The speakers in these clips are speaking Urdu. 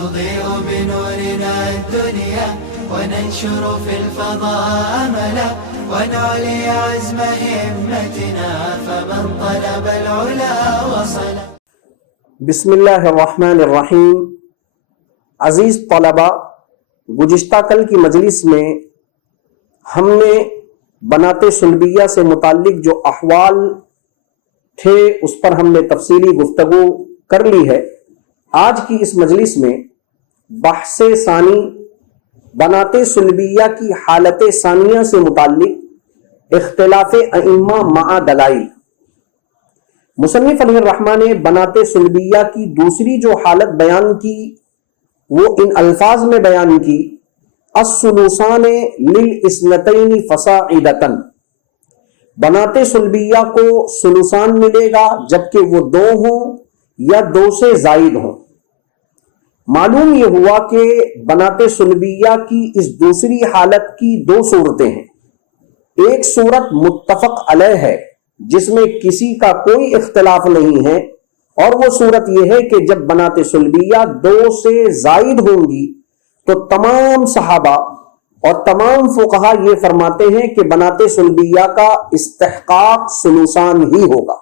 نضيء بنورنا الدنيا وننشر في الفضاء أملا ونعلي عزم همتنا فمن طلب العلا وصل. بسم اللہ الرحمن الرحیم. عزیز طلبہ، گزشتہ کل کی مجلس میں ہم نے بنات سلبیہ سے متعلق جو احوال تھے اس پر ہم نے تفصیلی گفتگو کر لی ہے. آج کی اس مجلس میں بحث ثانی بنات سلبیہ کی حالت ثانیہ سے متعلق اختلاف ائمہ مع دلائل. مصنف علیہ الرحمہ نے بنات سلبیہ کی دوسری جو حالت بیان کی وہ ان الفاظ میں بیان کی: الثلثان للاثنتین فصاعدۃ. بنات سلبیہ کو ثلثان ملے گا جبکہ وہ دو ہوں یا دو سے زائد ہوں. معلوم یہ ہوا کہ بنات سلبیہ کی اس دوسری حالت کی دو صورتیں ہیں. ایک صورت متفق علیہ ہے جس میں کسی کا کوئی اختلاف نہیں ہے، اور وہ صورت یہ ہے کہ جب بنات سلبیہ دو سے زائد ہوں گی تو تمام صحابہ اور تمام فقہا یہ فرماتے ہیں کہ بنات سلبیہ کا استحقاق ثلثان ہی ہوگا.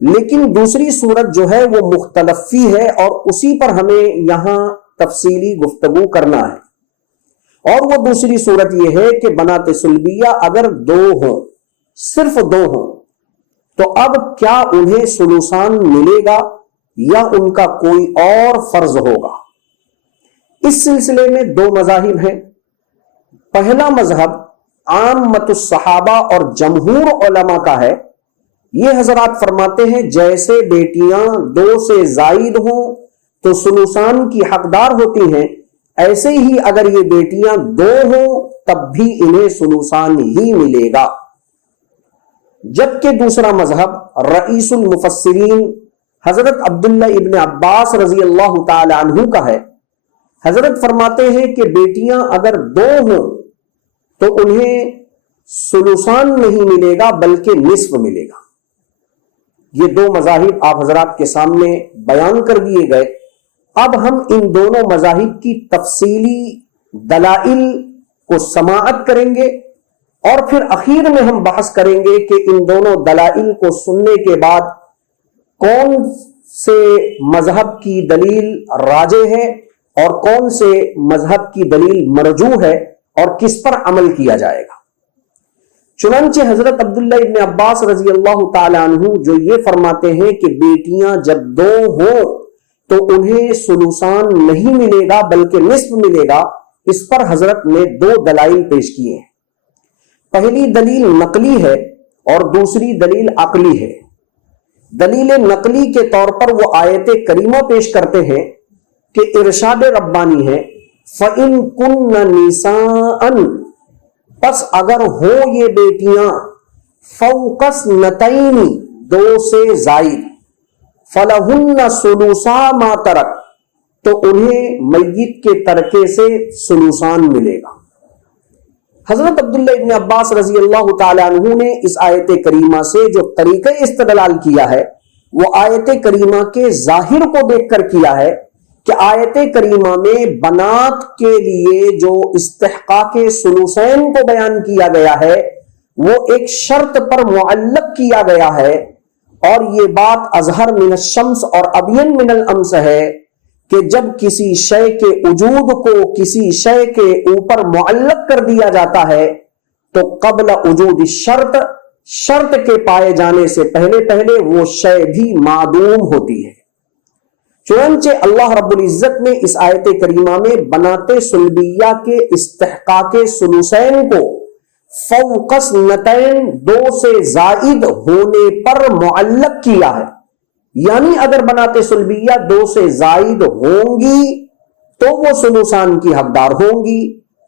لیکن دوسری صورت جو ہے وہ مختلف فی ہے اور اسی پر ہمیں یہاں تفصیلی گفتگو کرنا ہے. اور وہ دوسری صورت یہ ہے کہ بنات سلبیہ اگر دو ہوں، صرف دو ہوں، تو اب کیا انہیں ثلثان ملے گا یا ان کا کوئی اور فرض ہوگا؟ اس سلسلے میں دو مذاہب ہیں. پہلا مذہب عامت الصحابہ اور جمہور علماء کا ہے. یہ حضرات فرماتے ہیں جیسے بیٹیاں دو سے زائد ہوں تو ثلثان کی حقدار ہوتی ہیں، ایسے ہی اگر یہ بیٹیاں دو ہوں تب بھی انہیں ثلثان ہی ملے گا. جبکہ دوسرا مذہب رئیس المفسرین حضرت عبداللہ ابن عباس رضی اللہ تعالی عنہ کا ہے. حضرت فرماتے ہیں کہ بیٹیاں اگر دو ہوں تو انہیں ثلثان نہیں ملے گا بلکہ نصف ملے گا. یہ دو مذاہب آپ حضرات کے سامنے بیان کر دیے گئے. اب ہم ان دونوں مذاہب کی تفصیلی دلائل کو سماعت کریں گے اور پھر اخیر میں ہم بحث کریں گے کہ ان دونوں دلائل کو سننے کے بعد کون سے مذہب کی دلیل راجح ہے اور کون سے مذہب کی دلیل مرجوح ہے اور کس پر عمل کیا جائے گا. چنانچہ حضرت عبداللہ ابن عباس رضی اللہ تعالی عنہ جو یہ فرماتے ہیں کہ بیٹیاں جب دو ہوں تو انہیں ثلثان نہیں ملے گا بلکہ نصف ملے گا، اس پر حضرت نے دو دلائل پیش کیے ہیں. پہلی دلیل نقلی ہے اور دوسری دلیل عقلی ہے. دلیل نقلی کے طور پر وہ آیت کریمہ پیش کرتے ہیں کہ ارشاد ربانی ہے فَإِن كُنَّ نِسَاءً، پس اگر ہو یہ بیٹیاں فوق اثنتین، دو سے زائد، فَلَهُنَّ ثُلُثَا مَا تَرَكَ، تو انہیں میت کے ترکے سے ثلثان ملے گا. حضرت عبداللہ ابن عباس رضی اللہ تعالی عنہ نے اس آیت کریمہ سے جو طریقہ استدلال کیا ہے وہ آیت کریمہ کے ظاہر کو دیکھ کر کیا ہے کہ آیت کریمہ میں بنات کے لیے جو استحقاق ثلثین کو بیان کیا گیا ہے وہ ایک شرط پر معلق کیا گیا ہے، اور یہ بات اظہر من الشمس اور ابین من الامس ہے کہ جب کسی شے کے وجود کو کسی شے کے اوپر معلق کر دیا جاتا ہے تو قبل وجود الشرط، شرط کے پائے جانے سے پہلے وہ شے بھی معدوم ہوتی ہے. چنانچہ اللہ رب العزت نے اس آیت کریمہ میں بنات سلبیہ کے استحقاق ثلثین کو فوق اثنتین، دو سے زائد ہونے پر معلق کیا ہے. یعنی اگر بنات سلبیہ دو سے زائد ہوں گی تو وہ ثلثان کی حقدار ہوں گی،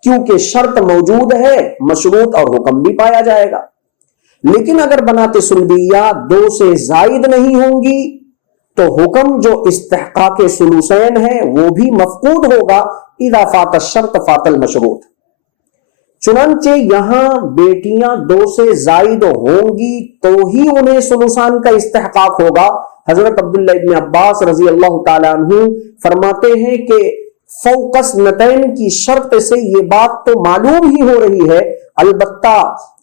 کیونکہ شرط موجود ہے، مشروط اور حکم بھی پایا جائے گا. لیکن اگر بنات سلبیہ دو سے زائد نہیں ہوں گی تو حکم جو استحقاق ثلثین ہے وہ بھی مفقود ہوگا. اذا فات الشرط فات المشروط. چنانچہ یہاں بیٹیاں 2 سے زائد ہوں گی تو ہی انہیں سلوسان کا استحقاق ہوگا۔ حضرت عبداللہ ابن عباس رضی اللہ تعالیٰ عنہ فرماتے ہیں کہ فوق اثنتین کی شرط سے یہ بات تو معلوم ہی ہو رہی ہے، البتہ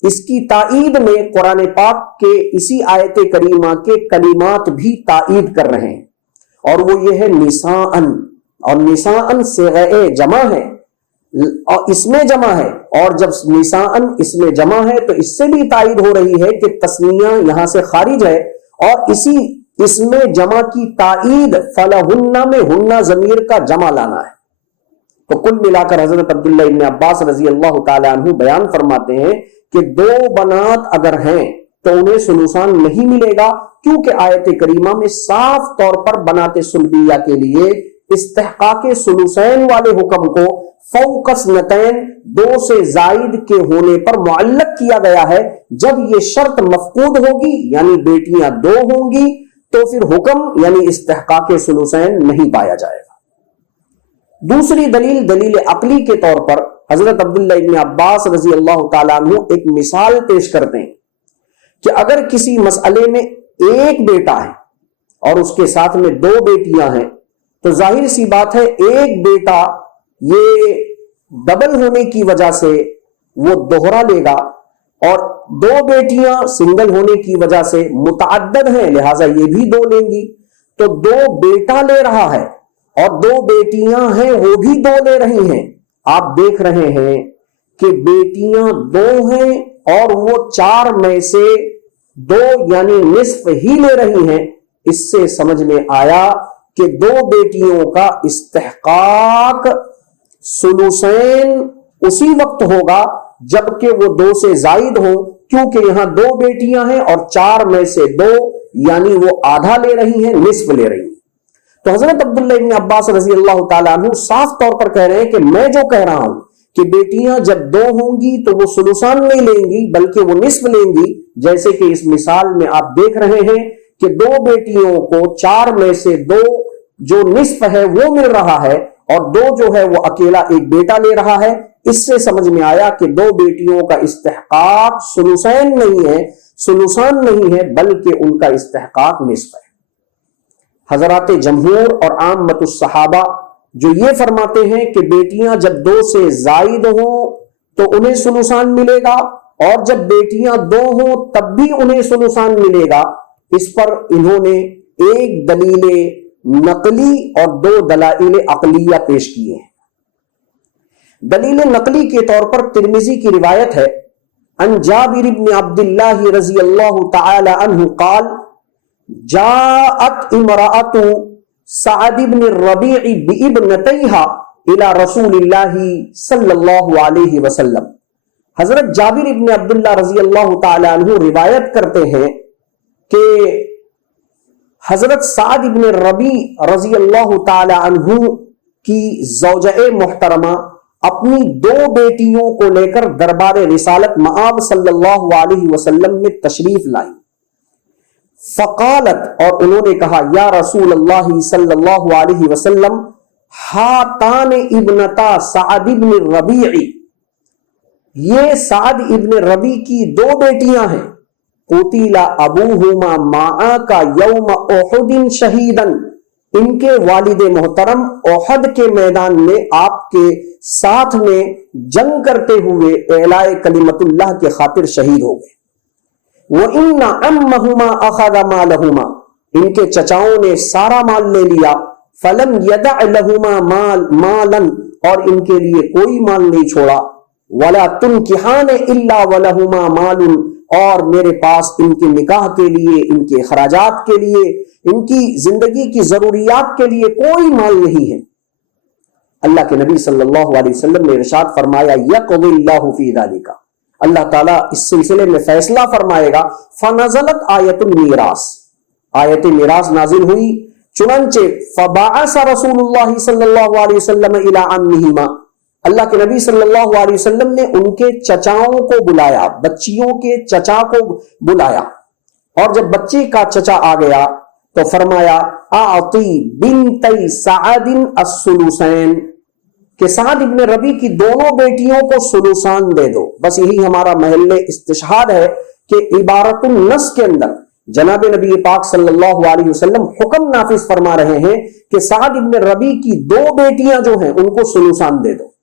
اس کی تائید میں قرآن پاک کے اسی آیت کریمہ کے کلمات بھی تائید کر رہے ہیں، اور وہ یہ ہے نساءً، اور نساءً صیغہ جمع ہے اور اس میں جمع ہے، اور جب نساءً اس میں جمع ہے تو اس سے بھی تائید ہو رہی ہے کہ تثنیہ یہاں سے خارج ہے، اور اسی اس میں جمع کی تائید فلہن میں ہن ضمیر کا جمع لانا ہے۔ تو کل ملا کر حضرت عبداللہ ابن عباس رضی اللہ تعالیٰ عنہ بیان فرماتے ہیں کہ 2 بنات اگر ہیں تو انہیں سلوسان نہیں ملے گا، کیونکہ آیت کریمہ میں صاف طور پر بنات سلبیہ کے لیے استحقاق سلوسین والے حکم کو فوق اثنتین 2 سے زائد کے ہونے پر معلق کیا گیا ہے۔ جب یہ شرط مفقود ہوگی یعنی بیٹیاں 2 ہوں گی تو پھر حکم یعنی استحقاق سلوسین نہیں پایا جائے گا۔ دوسری دلیل عقلی کے طور پر حضرت عبداللہ ابن عباس رضی اللہ تعالیٰ عنہ ایک مثال پیش کرتے ہیں کہ اگر کسی مسئلے میں ایک بیٹا ہے اور اس کے ساتھ میں 2 بیٹیاں ہیں تو ظاہر سی بات ہے ایک بیٹا یہ ڈبل ہونے کی وجہ سے وہ دوہرا لے گا، اور 2 بیٹیاں سنگل ہونے کی وجہ سے متعدد ہیں لہٰذا یہ بھی 2 لیں گی۔ تو 2 بیٹا لے رہا ہے اور 2 بیٹیاں ہیں وہ بھی 2 لے رہی ہیں۔ آپ دیکھ رہے ہیں کہ بیٹیاں 2 ہیں اور وہ 4 میں سے 2 یعنی نصف ہی لے رہی ہیں۔ اس سے سمجھ میں آیا کہ 2 بیٹیوں کا استحقاق سلوسین اسی وقت ہوگا جبکہ وہ 2 سے زائد ہوں، کیونکہ یہاں 2 بیٹیاں ہیں اور 4 میں سے 2 یعنی وہ آدھا لے رہی ہیں، نصف لے رہی ہیں۔ تو حضرت عبداللہ ابن عباس رضی اللہ تعالیٰ عنہ صاف طور پر کہہ رہے ہیں کہ میں جو کہہ رہا ہوں کہ بیٹیاں جب 2 ہوں گی تو وہ سلوسان نہیں لیں گی بلکہ وہ نصف لیں گی، جیسے کہ اس مثال میں آپ دیکھ رہے ہیں کہ 2 بیٹیوں کو 4 میں سے 2 جو نصف ہے وہ مل رہا ہے اور 2 جو ہے وہ اکیلا ایک بیٹا لے رہا ہے۔ اس سے سمجھ میں آیا کہ 2 بیٹیوں کا استحقاق سلوسین نہیں ہے، سلوسان نہیں ہے بلکہ ان کا استحقاق نصف ہے۔ حضرات جمہور اور عامت الصحابہ جو یہ فرماتے ہیں کہ بیٹیاں جب 2 سے زائد ہوں تو انہیں سلوسان ملے گا، اور جب بیٹیاں 2 ہوں تب بھی انہیں سلوسان ملے گا، اس پر انہوں نے ایک دلیل نقلی اور 2 دلائل عقلیہ پیش کیے ہیں۔ دلیل نقلی کے طور پر ترمذی کی روایت ہے، عن جابر بن عبداللہ رضی اللہ تعالی عنہ قال جاءت امرأة سعد بن الربیع بابنتیها الى رسول اللہ صلی اللہ علیہ وسلم۔ حضرت جابر بن عبداللہ رضی اللہ تعالی عنہ روایت کرتے ہیں کہ حضرت سعد بن ربیع رضی اللہ تعالی عنہ کی زوجہ محترمہ اپنی 2 بیٹیوں کو لے کر دربار رسالت مآب صلی اللہ علیہ وسلم میں تشریف لائی۔ فقالت، اور انہوں نے کہا، یا رسول اللہ صلی اللہ علیہ وسلم، ہاتان ابنتا سعد بن الربیع، یہ سعد ابن ربیع کی 2 بیٹیاں ہیں، قتل ابوہما معک یوم احد شہیدا، ان کے والد محترم احد کے میدان میں آپ کے ساتھ میں جنگ کرتے ہوئے اعلاء کلمت اللہ کے خاطر شہید ہو گئے۔ وَإِنَّ عَمَّهُمَا أَخَذَ مَالَهُمَا، ان کے چچاؤں نے سارا مال لے لیا، فَلَمْ يَدَعْ لَهُمَا مَالًا، اور ان کے لیے کوئی مال نہیں چھوڑا، وَلَا تُنْكِحَانَ إِلَّا وَلَهُمَا مَالٌ، اور میرے پاس ان کے نکاح کے لیے، ان کے اخراجات کے لیے، ان کی زندگی کی ضروریات کے لیے کوئی مال نہیں ہے۔ اللہ کے نبی صلی اللہ علیہ وسلم نے ارشاد فرمایا، یقضی اللہ فی ذالک، اللہ تعالیٰ اس سلسلے میں فیصلہ فرمائے گا۔ فنزلت آیت المیراث، آیت میراث نازل ہوئی، چنانچہ فبعث رسول اللہ صلی اللہ علیہ وسلم الی عمہما، اللہ کے نبی صلی اللہ علیہ وسلم نے ان کے چچاؤں کو بلایا، بچیوں کے چچا کو بلایا، اور جب بچے کا چچا آ گیا تو فرمایا، اعطی بنتی سعد الثلثین، کہ سعد ابن ربی کی دونوں بیٹیوں کو سلوسان دے دو. بس یہی ہمارا محل استشہاد ہے کہ عبارت النص کے اندر جناب نبی پاک صلی اللہ علیہ وسلم حکم نافذ فرما رہے ہیں کہ سعد ابن ربی کی 2 بیٹیاں جو ہیں ان کو سلوسان دے دو.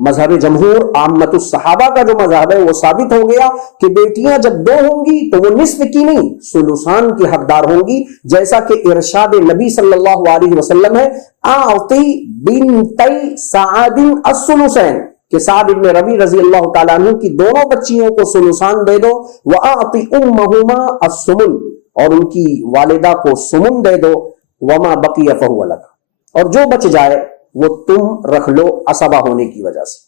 مذہب جمہور عامت الصحابہ کا جو مذہب ہے وہ ثابت ہو گیا کہ بیٹیاں جب 2 ہوں گی تو وہ نصف کی نہیں سلوسان کی حقدار ہوں گی، جیسا کہ ارشاد نبی صلی اللہ علیہ وسلم ہے اعطی بنتی سعد الثلثین، کہ سعد ابن ربی رضی اللہ تعالیٰ عنہ کی دونوں بچیوں کو سلوسان دے دو. وَأَعْطِ أُمَّهُمَا السُّمُنَ، اور ان کی والدہ کو سمن دے دو. وَمَا بَقِيَ فَهُوَ لَكَ، اور جو بچ جائے وہ تم رکھ لو عصبہ ہونے کی وجہ سے.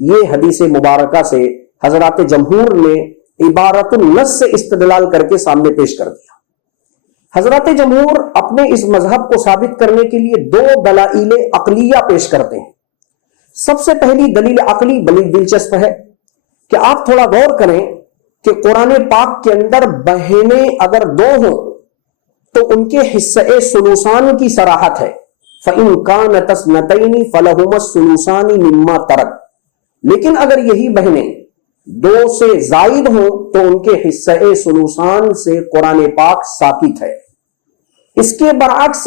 یہ حدیث مبارکہ سے حضرات جمہور نے عبارت النص سے استدلال کر کے سامنے پیش کر دیا. حضرات جمہور اپنے اس مذہب کو ثابت کرنے کے لیے 2 دلائل عقلیہ پیش کرتے ہیں. سب سے پہلی دلیل عقلی بڑی دلچسپ ہے کہ آپ تھوڑا غور کریں کہ قرآن پاک کے اندر بہنیں اگر 2 ہوں تو ان کے حصے سلوسان کی صراحت ہے. فَإِن كَانَتَ اثْنَتَيْنِ فَلَهُمَا الثُّلُثَانِ مِمَّا تَرَكَ، لیکن اگر یہی بہنیں 2 سے زائد ہوں تو ان کے حصے سلوسان سے قرآن پاک ساکت ہے. اس کے برعکس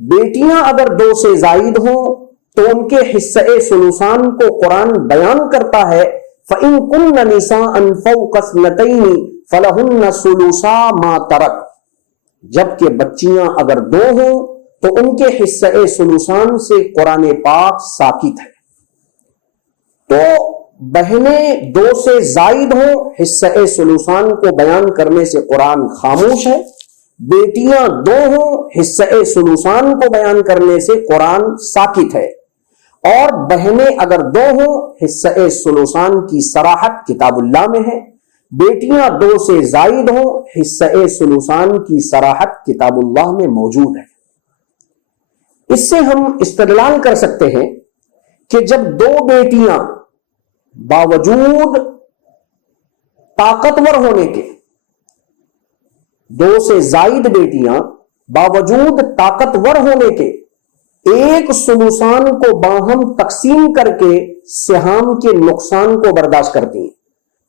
بیٹیاں اگر 2 سے زائد ہوں تو ان کے حصے سلوسان کو قرآن بیان کرتا ہے فَإِن كُنَّ نِسَاءً فَوْقَ اثْنَتَيْنِ فَلَهُنَّ ثُلُثَا مَا تَرَكَ، جبکہ بچیاں اگر 2 ہوں تو ان کے حصے سلوسان سے قرآن پاک ساکت ہے. تو بہنیں 2 سے زائد ہوں حصے سلوسان کو بیان کرنے سے قرآن خاموش ہے، بیٹیاں 2 ہوں حصے سلوسان کو بیان کرنے سے قرآن ساکت ہے. اور بہنیں اگر 2 ہوں حصے سلوسان کی صراحت کتاب اللہ میں ہے، بیٹیاں 2 سے زائد ہوں حصے سلوسان کی صراحت کتاب اللہ میں موجود ہے. اس سے ہم استدلال کر سکتے ہیں کہ جب 2 بیٹیاں باوجود طاقتور ہونے کے، 2 سے زائد بیٹیاں باوجود طاقتور ہونے کے ایک سلوسان کو باہم تقسیم کر کے سہام کے نقصان کو برداشت کرتی ہیں.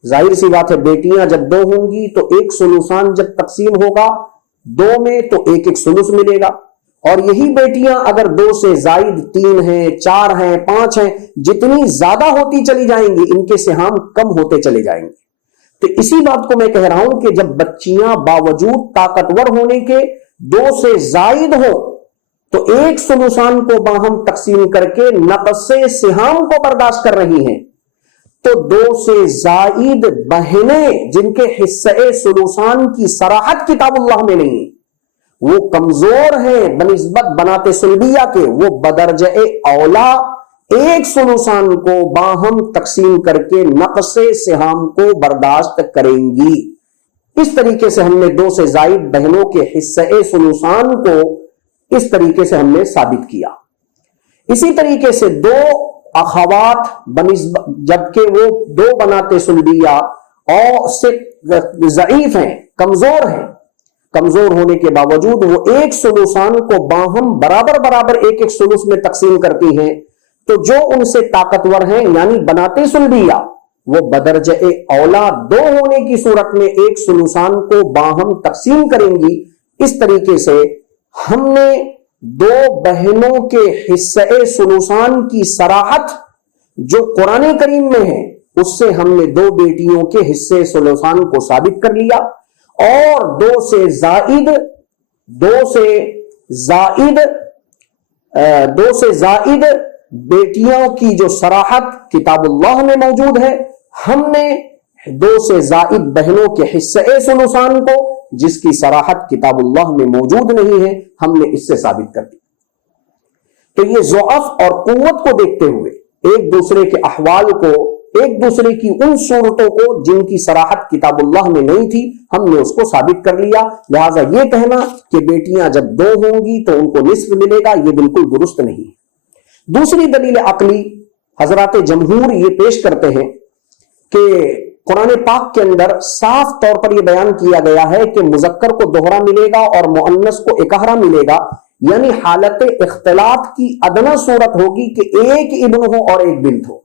ظاہر سی بات ہے بیٹیاں جب 2 ہوں گی تو ایک سلوسان جب تقسیم ہوگا 2 میں تو ایک سلوس ملے گا، اور یہی بیٹیاں اگر 2 سے زائد 3 ہیں 4 ہیں 5 ہیں جتنی زیادہ ہوتی چلی جائیں گی ان کے سہام کم ہوتے چلے جائیں گے. تو اسی بات کو میں کہہ رہا ہوں کہ جب بچیاں باوجود طاقتور ہونے کے 2 سے زائد ہوں تو ایک سلوسان کو باہم تقسیم کر کے نقص سہام کو برداشت کر رہی ہیں، تو 2 سے زائد بہنیں جن کے حصے سلوسان کی صراحت کتاب اللہ میں نہیں، وہ کمزور ہیں بنسبت بنات سلبیہ کے، وہ بدرجہ اولا ایک سلوسان کو باہم تقسیم کر کے نقص سہام کو برداشت کریں گی. اس طریقے سے ہم نے 2 سے زائد بہنوں کے حصے سلوسان کو اس طریقے سے ہم نے ثابت کیا. اسی طریقے سے 2 اخوات بنسبت، جبکہ وہ 2 بنات سلبیہ اور سے ضعیف ہیں، کمزور ہیں، کمزور ہونے کے باوجود وہ ایک سلوسان کو باہم برابر ایک سلوس میں تقسیم کرتی ہیں، تو جو ان سے طاقتور ہیں یعنی بناتے سلبیہ وہ بدرجہ اولا 2 ہونے کی صورت میں ایک سلوسان کو باہم تقسیم کریں گی. اس طریقے سے ہم نے 2 بہنوں کے حصے سلوسان کی صراحت جو قرآن کریم میں ہے اس سے ہم نے 2 بیٹیوں کے حصے سلوسان کو ثابت کر لیا، اور 2 سے زائد بیٹیوں کی جو صراحت کتاب اللہ میں موجود ہے، ہم نے 2 سے زائد بہنوں کے حصے سلوسان کو جس کی صراحت کتاب اللہ میں موجود نہیں ہے ہم نے اس سے ثابت کر دی. تو یہ ضعف اور قوت کو دیکھتے ہوئے ایک دوسرے کے احوال کو، ایک دوسرے کی ان صورتوں کو جن کی صراحت کتاب اللہ میں نہیں تھی ہم نے اس کو ثابت کر لیا. لہٰذا یہ کہنا کہ بیٹیاں جب 2 ہوں گی تو ان کو نصف ملے گا یہ بالکل درست نہیں. دوسری دلیل عقلی حضرات جمہور یہ پیش کرتے ہیں کہ قرآن پاک کے اندر صاف طور پر یہ بیان کیا گیا ہے کہ مذکر کو دوہرا ملے گا اور مؤنث کو اکہرا ملے گا. یعنی حالت اختلاط کی ادنا صورت ہوگی کہ ایک ابن ہو اور ایک بنت ہو.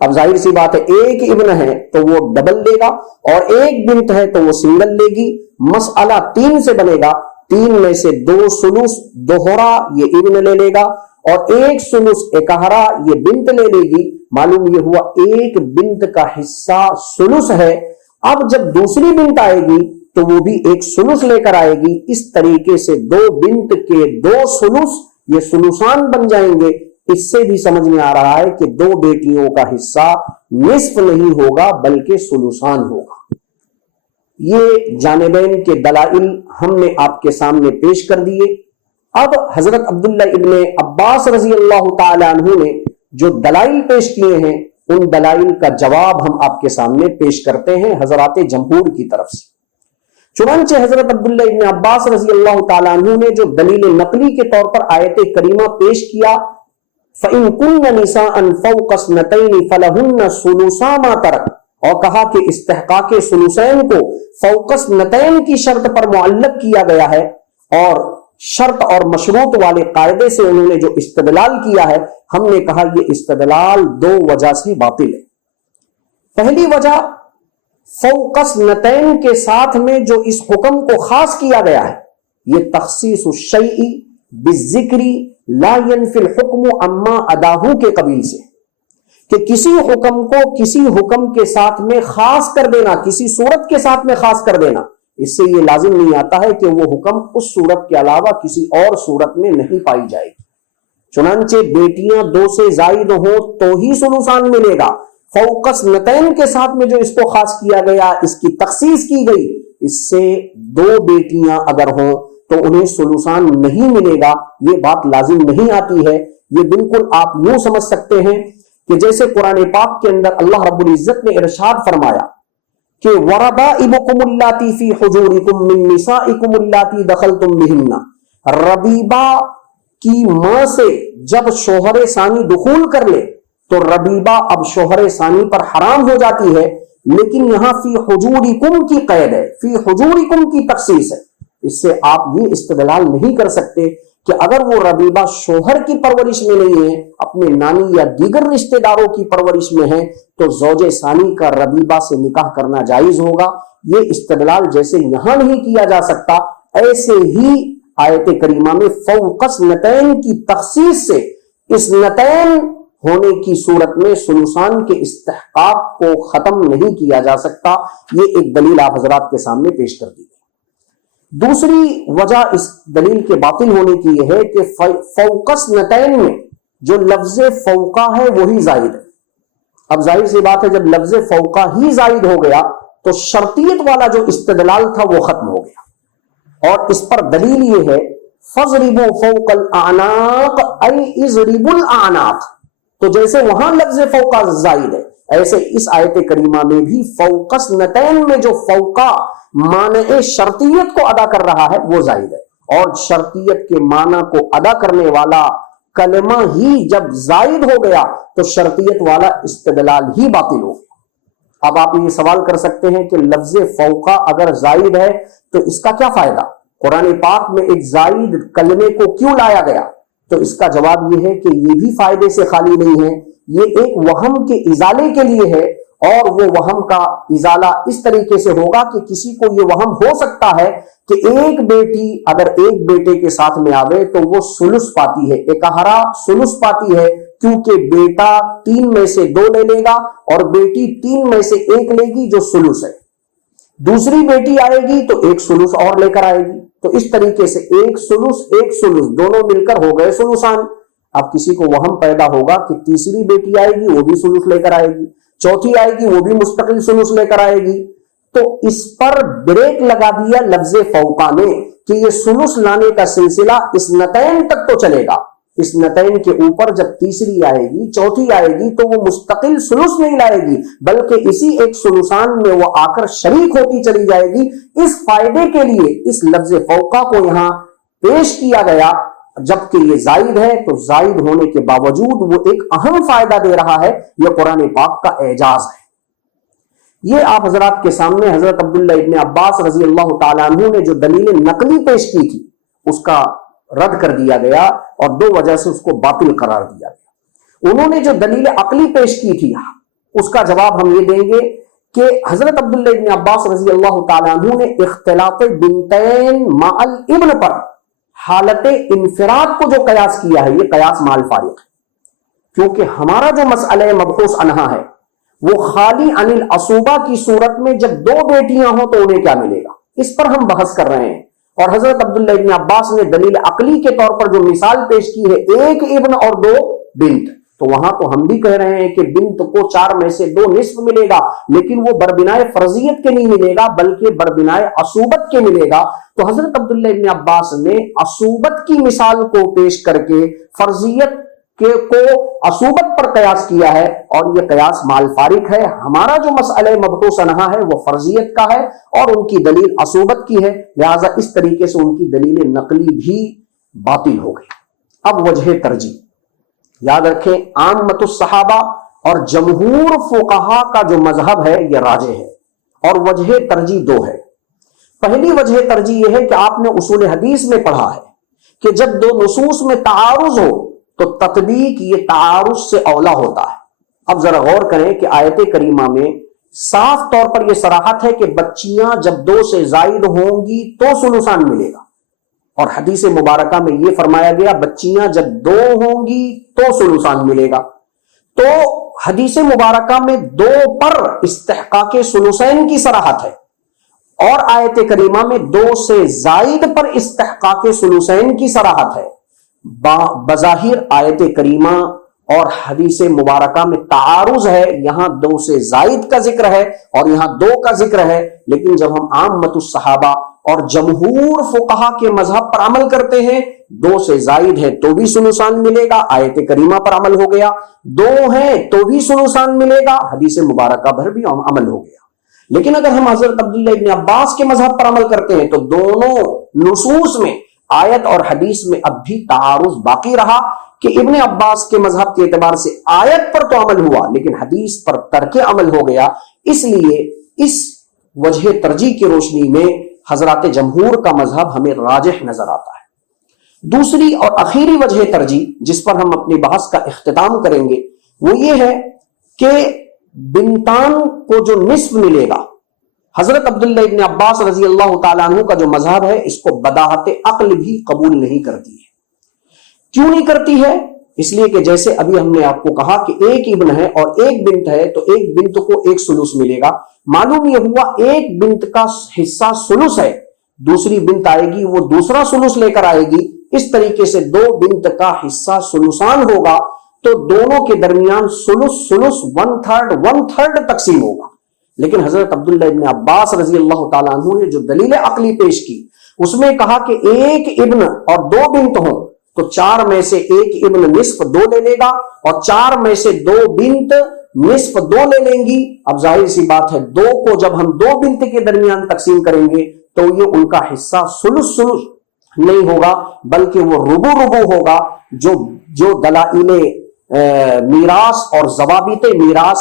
اب ظاہر سی بات ہے ایک ابن ہے تو وہ ڈبل لے گا اور ایک بنت ہے تو وہ سنگل لے گی. مسئلہ 3 سے بنے گا, 3 میں سے 2 سلوس دوہرا یہ ابن لے لے گا اور 1 سلوس اکہرا یہ بنت لے لے گی. معلوم یہ ہوا ایک بنت کا حصہ سلوس ہے. اب جب دوسری بنت آئے گی تو وہ بھی 1 سلوس لے کر آئے گی. اس طریقے سے 2 بنت کے 2 سلوس یہ سلوسان بن جائیں گے. اس سے بھی سمجھ میں آ رہا ہے کہ 2 بیٹیوں کا حصہ نصف نہیں ہوگا بلکہ سلوسان ہوگا. یہ جانبین کے دلائل ہم نے آپ کے سامنے پیش کر دیے. اب حضرت عبداللہ ابن عباس رضی اللہ تعالی عنہ نے جو دلائل پیش کیے ہیں ان دلائل کا جواب ہم آپ کے سامنے پیش کرتے ہیں حضرات جمہور کی طرف سے. چنانچہ حضرت عبداللہ ابن عباس رضی اللہ تعالی عنہ نے جو دلیل نقلی کے طور پر آیت کریمہ پیش کیا فَإِن كُنَّ نِسَاءً فَوْقَ اثْنَتَيْنِ فَلَهُنَّ ثُلُثَا مَا تَرَكَ, اور کہا کہ استحقاق ثلثین کو فوق اثنتین کی شرط پر معلق کیا گیا ہے اور شرط اور مشروط والے قاعدے سے انہوں نے جو استدلال کیا ہے ہم نے کہا یہ استدلال 2 وجہ سے باطل ہے. پہلی وجہ فوق اثنتین کے ساتھ میں جو اس حکم کو خاص کیا گیا ہے یہ تخصیص الشیء بالذکر لا ينفی الحکم اما اداہو کے قبیل سے, کہ کسی حکم کو کسی حکم کے ساتھ میں خاص کر دینا, کسی صورت کے ساتھ میں خاص کر دینا, اس سے یہ لازم نہیں آتا ہے کہ وہ حکم اس صورت کے علاوہ کسی اور صورت میں نہیں پائی جائے گی. چنانچہ بیٹیاں 2 سے زائد ہوں تو ہی سلوسان ملے گا. فوق اثنتین کے ساتھ میں جو اس کو خاص کیا گیا, اس کی تخصیص کی گئی, اس سے 2 بیٹیاں اگر ہوں تو انہیں سلوسان نہیں ملے گا. یہ بات لازم نہیں آتی ہے. یہ بالکل آپ یوں سمجھ سکتے ہیں کہ جیسے قرآن پاک کے اندر اللہ رب العزت نے ارشاد فرمایا کہ وَرَبَائِبُكُمُ اللَّاتِي فِي حُجُورِكُم مِّن نِّسَائِكُمُ اللَّاتِي دَخَلْتُم بِهِنَّ, ربیبہ کی ماں سے جب شوہر ثانی دخول کر لے تو ربیبہ اب شوہر ثانی پر حرام ہو جاتی ہے. لیکن یہاں فی حجورکم کی قید ہے, فی حجورکم کی تخصیص ہے. اس سے آپ یہ استدلال نہیں کر سکتے کہ اگر وہ ربیبہ شوہر کی پرورش میں نہیں ہے, اپنے نانی یا دیگر رشتہ داروں کی پرورش میں ہے, تو زوج ثانی کا ربیبہ سے نکاح کرنا جائز ہوگا. یہ استدلال جیسے یہاں نہیں کیا جا سکتا ایسے ہی آیت کریمہ میں فوق اثنتین کی تخصیص سے اثنتین ہونے کی صورت میں سلوسان کے استحقاق کو ختم نہیں کیا جا سکتا. یہ ایک دلیل آپ حضرات کے سامنے پیش کر دی. دوسری وجہ اس دلیل کے باطل ہونے کی یہ ہے کہ فوق اثنتین میں جو لفظ فوقہ ہے وہی زائد ہے. اب ظاہر سی بات ہے جب لفظ فوقہ ہی زائد ہو گیا تو شرطیت والا جو استدلال تھا وہ ختم ہو گیا. اور اس پر دلیل یہ ہے فَضْرِبُوا فَوْقَ الْأَعْنَاقِ أَيْ اضْرِبُوا الْأَعْنَاقِ, تو جیسے وہاں لفظ فوقہ زائد ہے ایسے اس آیت کریمہ میں بھی فوق اثنتین میں جو فوقہ معنی شرطیت کو ادا کر رہا ہے وہ زائد ہے. اور شرطیت کے معنی کو ادا کرنے والا کلمہ ہی جب زائد ہو گیا تو شرطیت والا استدلال ہی باطل ہو گیا. اب آپ یہ سوال کر سکتے ہیں کہ لفظ فوقہ اگر زائد ہے تو اس کا کیا فائدہ, قرآن پاک میں ایک زائد کلمے کو کیوں لایا گیا؟ تو اس کا جواب یہ ہے کہ یہ بھی فائدے سے خالی نہیں ہے, یہ ایک وہم کے ازالے کے لیے ہے. اور وہ وہم کا ازالہ اس طریقے سے ہوگا کہ کسی کو یہ وہم ہو سکتا ہے کہ ایک بیٹی اگر ایک بیٹے کے ساتھ میں آوے تو وہ سلس پاتی ہے, اکہرا سلس پاتی ہے, کیونکہ بیٹا 3 میں سے 2 لے لے گا اور بیٹی 3 میں سے 1 لے گی جو سلس ہے. دوسری بیٹی آئے گی تو 1 سلس اور لے کر آئے گی. تو اس طریقے سے 1 سلس دونوں مل کر ہو گئے سلوسان. اب کسی کو وہم پیدا ہوگا کہ تیسری بیٹی آئے گی وہ بھی سلس لے کر آئے گی, چوتھی آئے گی وہ بھی مستقل سلوس لے کر آئے گی. تو اس پر بریک لگا دیا لفظ فوقہ نے کہ یہ سلوس لانے کا سلسلہ اثنتین تک تو چلے گا. اثنتین کے اوپر جب تیسری آئے گی چوتھی آئے گی تو وہ مستقل سلوس نہیں لائے گی بلکہ اسی ایک سلوسان میں وہ آ کر شریک ہوتی چلی جائے گی. اس فائدے کے لیے اس لفظ فوقہ کو یہاں پیش کیا گیا. جبکہ یہ زائد ہے تو زائد ہونے کے باوجود وہ ایک اہم فائدہ دے رہا ہے. یہ قرآن پاک کا اعجاز ہے. یہ آپ حضرات کے سامنے حضرت عبداللہ ابن عباس رضی اللہ تعالیٰ عنہ نے جو دلیل نقلی پیش کی تھی اس کا رد کر دیا گیا اور 2 وجہ سے اس کو باطل قرار دیا گیا۔ انہوں نے جو دلیل عقلی پیش کی تھی اس کا جواب ہم یہ دیں گے کہ حضرت عبداللہ ابن عباس رضی اللہ تعالیٰ عنہ نے اختلاط بنتین مع الابن پر حالت انفراد کو جو قیاس کیا ہے یہ قیاس مع الفارق ہے، کیونکہ ہمارا جو مسئلہ مبحوث عنہا ہے وہ خالی عن العصوبہ کی صورت میں جب 2 بیٹیاں ہوں تو انہیں کیا ملے گا، اس پر ہم بحث کر رہے ہیں۔ اور حضرت عبداللہ ابن عباس نے دلیل عقلی کے طور پر جو مثال پیش کی ہے 1 ابن اور 2 بنت، تو وہاں تو ہم بھی کہہ رہے ہیں کہ بنت کو 4 میں سے 2 نصف ملے گا، لیکن وہ بربنائے فرضیت کے نہیں ملے گا بلکہ بربنائے عصوبت کے ملے گا۔ تو حضرت عبداللہ ابن عباس نے عصوبت کی مثال کو پیش کر کے فرضیت کو عصوبت پر قیاس کیا ہے، اور یہ قیاس مع الفارق ہے۔ ہمارا جو مسئلہ مبحوث عنہا ہے وہ فرضیت کا ہے اور ان کی دلیل عصوبت کی ہے، لہذا اس طریقے سے ان کی دلیل نقلی بھی باطل ہو گئی۔ اب وجہ ترجیح یاد رکھیں، عامت الصحابہ اور جمہور فقہا کا جو مذہب ہے یہ راجح ہے، اور وجہ ترجیح 2 ہے۔ پہلی وجہ ترجیح یہ ہے کہ آپ نے اصول حدیث میں پڑھا ہے کہ جب 2 نصوص میں تعارض ہو تو تطبیق یہ تعارض سے اولا ہوتا ہے۔ اب ذرا غور کریں کہ آیت کریمہ میں صاف طور پر یہ صراحت ہے کہ بچیاں جب 2 سے زائد ہوں گی تو ثلثان ملے گا، اور حدیث مبارکہ میں یہ فرمایا گیا بچیاں جب 2 ہوں گی تو ثلثان ملے گا۔ تو حدیث مبارکہ میں 2 پر استحقاق ثلثین کی صراحت ہے، اور آیت کریمہ میں 2 سے زائد پر استحقاق ثلثین کی صراحت ہے۔ بظاہر آیت کریمہ اور حدیث مبارکہ میں تعارض ہے، یہاں 2 سے زائد کا ذکر ہے اور یہاں 2 کا ذکر ہے، لیکن جب ہم عامت الصحابہ اور جمہور فقہا کے مذہب پر عمل کرتے ہیں 2 سے زائد ہے تو بھی ثلثان ملے گا، آیت کریمہ پر عمل ہو گیا، 2 ہیں تو بھی ثلثان ملے گا، حدیث مبارکہ پر بھی عمل ہو گیا۔ لیکن اگر ہم حضرت عبداللہ ابن عباس کے مذہب پر عمل کرتے ہیں تو دونوں نصوص میں آیت اور حدیث میں اب بھی تعارض باقی رہا کہ ابن عباس کے مذہب کے اعتبار سے آیت پر تو عمل ہوا لیکن حدیث پر ترک عمل ہو گیا، اس لیے اس وجہ ترجیح کی روشنی میں حضرات جمہور کا مذہب ہمیں راجح نظر آتا ہے۔ دوسری اور اخیری وجہ ترجیح جس پر ہم اپنی بحث کا اختتام کریں گے وہ یہ ہے کہ بنتان کو جو نصف ملے گا، حضرت عبداللہ ابن عباس رضی اللہ تعالیٰ عنہ کا جو مذہب ہے اس کو بداہت عقل بھی قبول نہیں کرتی ہے۔ کیوں نہیں کرتی ہے؟ اس لیے کہ جیسے ابھی ہم نے آپ کو کہا کہ 1 ابن ہے اور 1 بنت ہے تو 1 بنت کو 1 ثلث ملے گا، معلوم یہ ہوا 1 بنت کا حصہ ثلث ہے، دوسری بنت آئے گی وہ دوسرا ثلث لے کر آئے گی، اس طریقے سے 2 بنت کا حصہ ثلثان ہوگا، تو دونوں کے درمیان ثلث 1/3 تقسیم ہوگا۔ لیکن حضرت عبداللہ ابن عباس رضی اللہ تعالیٰ عنہ نے جو دلیل عقلی پیش کی اس میں کہا کہ 1 ابن اور 2 بنت ہوں تو 4 میں سے 1 ابن نصف 2 لے لے گا اور 4 میں سے 2 بنت نصف 2 لے لیں گی۔ اب ظاہر سی بات ہے 2 کو جب ہم 2 بنت کے درمیان تقسیم کریں گے تو یہ ان کا حصہ ثلث نہیں ہوگا بلکہ وہ ربع ہوگا، جو دلائل میراث اور ضوابط میراث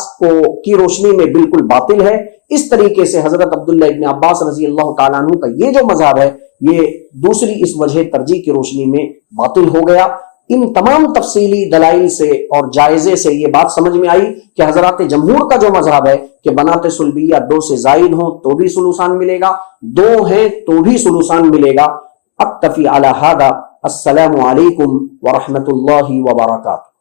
کی روشنی میں بالکل باطل ہے۔ اس طریقے سے حضرت عبداللہ ابن عباس رضی اللہ تعالیٰ عنہ کا یہ جو مذہب ہے یہ دوسری اس وجہ ترجیح کی روشنی میں باطل ہو گیا۔ ان تمام تفصیلی دلائل سے اور جائزے سے یہ بات سمجھ میں آئی کہ حضرات جمہور کا جو مذہب ہے کہ بنات سلبیہ 2 سے زائد ہوں تو بھی ثلثان ملے گا، 2 ہیں تو بھی ثلثان ملے گا۔ اکتفی علی ھذا، السلام علیکم ورحمۃ اللہ وبرکاتہ۔